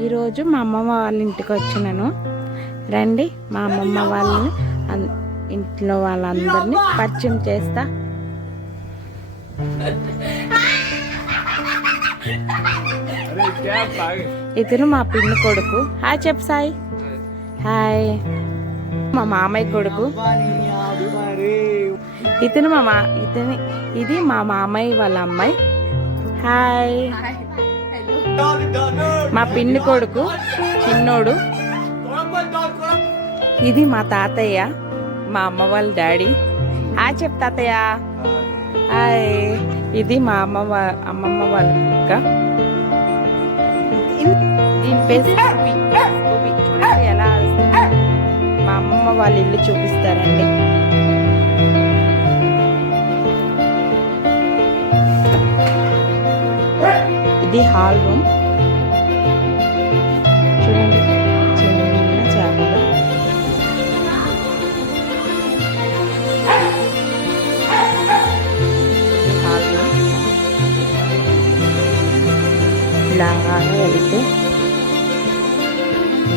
ఈరోజు మా అమ్మమ్మ వాళ్ళ ఇంటికి వచ్చినాను. రండి మా అమ్మమ్మ వాళ్ళని అన్- ఇంట్లో వాళ్ళందరినీ పరిచయం చేస్తా. ఇతను మా పిన్ని కొడుకు. హాయ్ చెప్పు సాయి. హాయ్. మా మామయ్య కొడుకు. ఇతను మా మా ఇతని ఇది మా మామయ్య వాళ్ళ అమ్మాయి. హాయ్. మా పిన్ని కొడుకు చిన్నోడు ఇది మా తాతయ్య మా అమ్మ వాళ్ళ డాడీ హాయ్ చెప్ తాతయ్య హాయ్ ఇది మా అమ్మ అమ్మమ్మ వాళ్ళ కుక్క దీని పేరు స్కూబీ. స్కూబీ. చూడండి ఎలా. మా అమ్మమ్మ వాళ్ళ ఇల్లు చూపిస్తారండి ఇది హాల్ రూమ్ ఇలాగా వెళితే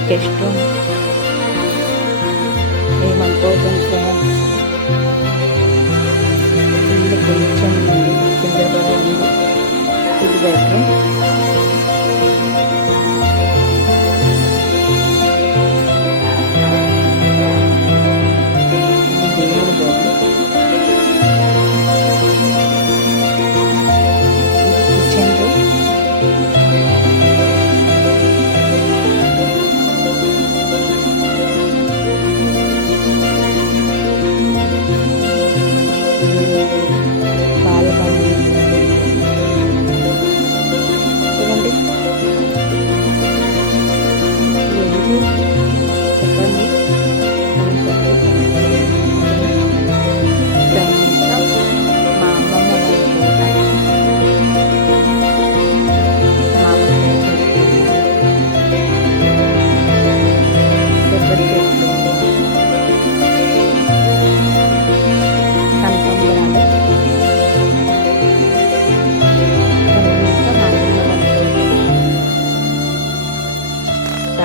గెస్ట్ రూమ్ ఏమనుకోవద్దు ఫ్రెండ్స్ ఇల్లు కొంచెం కింద ఇది బెడ్రూమ్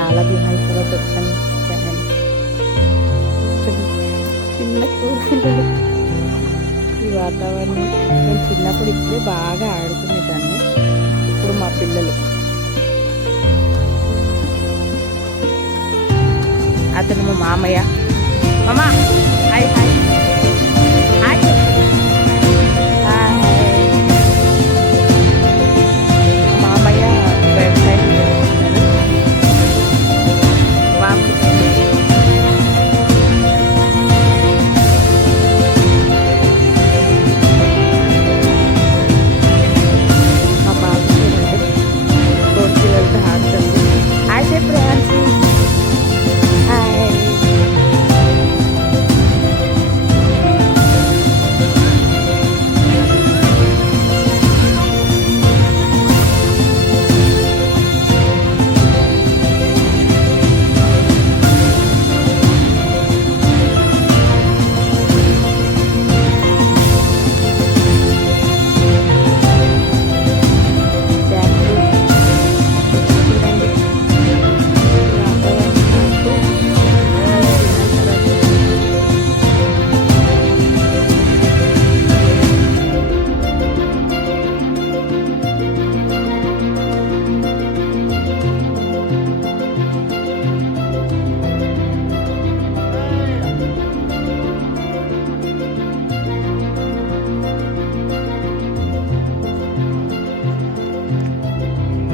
చాలా దినాల తర్వాత వచ్చాను. చిన్న- కూతురు ఈ వాతావరణం. నేను చిన్నప్పుడు ఇప్పుడే బాగా ఆడుకునేదాన్ని. ఇప్పుడు మా పిల్లలు. అతను మా మామయ్య. మామ హాయ్ హాయ్.